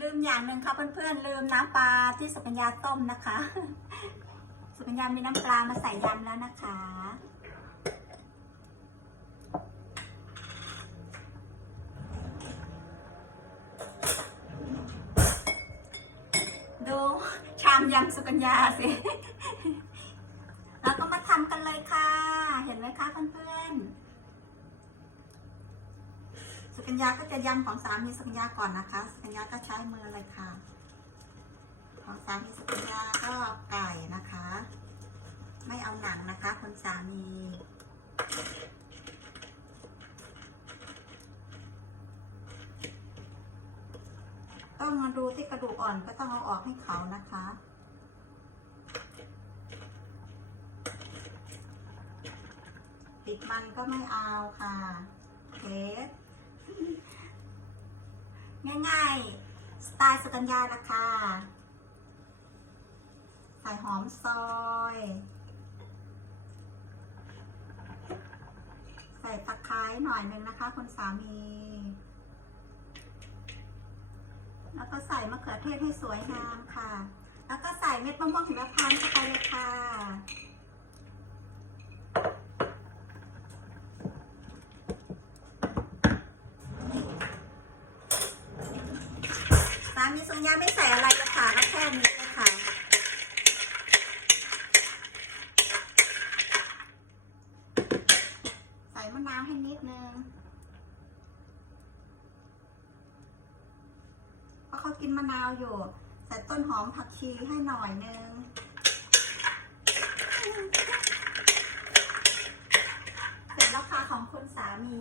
ลืมอย่างหนึ่งค่ะเพื่อนๆ ลืมน้ำปลาที่สุกัญญาต้มนะคะ สุกัญญามีน้ำปลามาใส่ยำแล้วนะคะ ดูชามยำสุกัญญาสิ เราก็มาทำกันเลยค่ะ เห็นไหมคะเพื่อนๆ สุกั ญญาก็จะยำของสามีสัญญาก่อนนะคะ สัญญาก็ใช้มือเลยค่ะ ของสามีสัญญาก็ไก่นะคะ ไม่เอาหนังนะคะคุณสามีต้องมาดูที่กระดูกอ่อนก็ต้องเอาออกให้เขานะคะติดมันก็ไม่เอาค่ะเทส ง่ายๆ สไตล์สุกัญญาละค่ะใส่หอมซอย ใส่ตะไคร้หน่อยหนึ่งนะคะ คุณสามี แล้วก็ใส่มะเขือเทศให้สวยงามค่ะ แล้วก็ใส่เม็ดมะม่วงหิมพานต์เข้าไปเลยค่ะ สามีสุญญาไม่ใส่อะไรเลยค่ะก็แค่นี้เลยค่ะใส่มะนาวให้นิดนึงเพราะเขากินมะนาวอยู่ ใส่ต้นหอมผักชีให้หน่อยนึงเสร็จแล้วค่ะของคุณสามี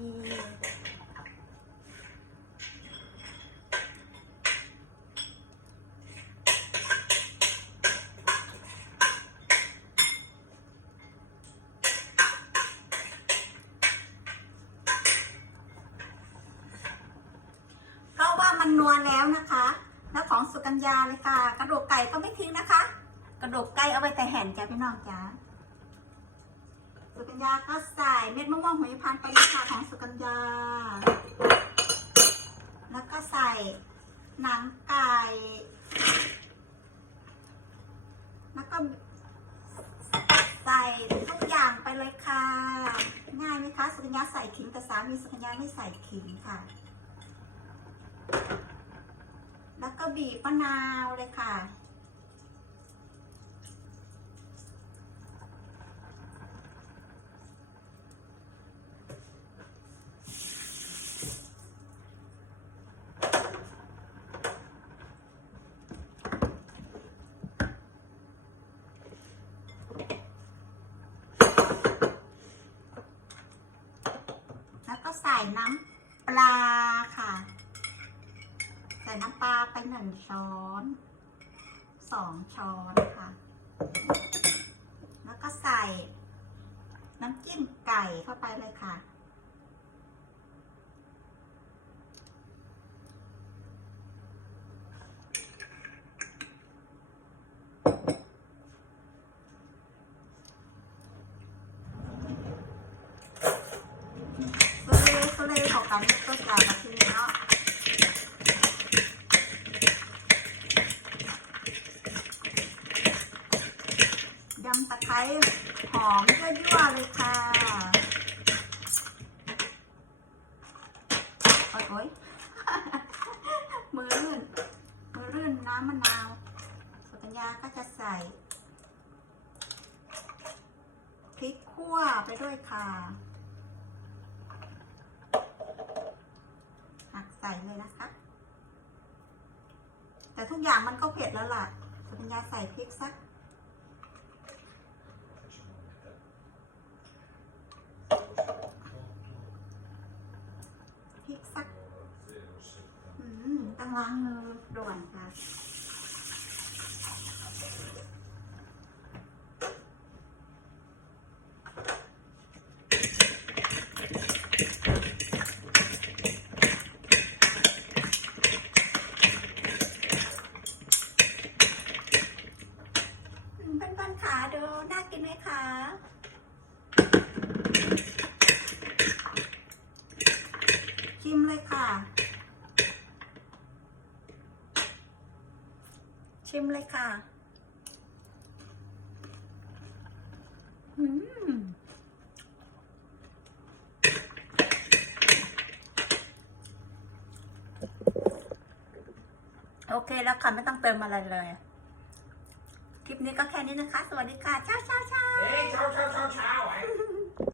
เพราะว่ามันนัวแล้วนะคะ แล้วของสุกัญญาเลยค่ะ กระดูกไก่ก็ไม่ทิ้งนะคะ กระดูกไก่เอาไปแต่แห่นจ้ะพี่น้องจ้าสุกัญญาก็ใส่เม็ดมะม่วงหุยพานไปเลยค่ะของสุกัญญา แล้วก็ใส่หนังไก่ แล้วก็ใส่ทุกอย่างไปเลยค่ะ ง่ายไหมคะสุกัญญาใส่ขิงแต่สามีสุกัญญาไม่ใส่ขิงค่ะ แล้วก็บีบมะนาวเลยค่ะ แล้วก็ใส่น้ำปลาค่ะ ใส่น้ำปลาไปหนึ่งช้อนสองช้อนค่ะ แล้วก็ใส่น้ำจิ้มไก่เข้าไปเลยค่ะ ก็เลยเขากัวก็จะมาที่นี้เนาะ อมยั่วๆเลยค่ะโอ๊ยอยมือรื่น มือรื่นน้ำมะนาวสุกัญญาก็จะใส่พริกขั่วไปด้วยค่ะหักใส่เลยนะคะ แต่ทุกอย่างมันก็เผ็ดแล้วล่ะสุกัญญาใส่พริกสัก พริกสัก อืมต้อง ล้างมือด่วนค่ะ อืมเพื่อนๆขาดูน่ากินไหมคะ ชิมเลยค่ะ ชิมเลย ค่ะอโอเคแล้วค่ะ ไม่ต้องเติมอะไรเลย คลิปนี้ก็แค่นี้นะคะ สวัสดีค่ะเช้าเช้าเช้าเช้าเช้าเช้า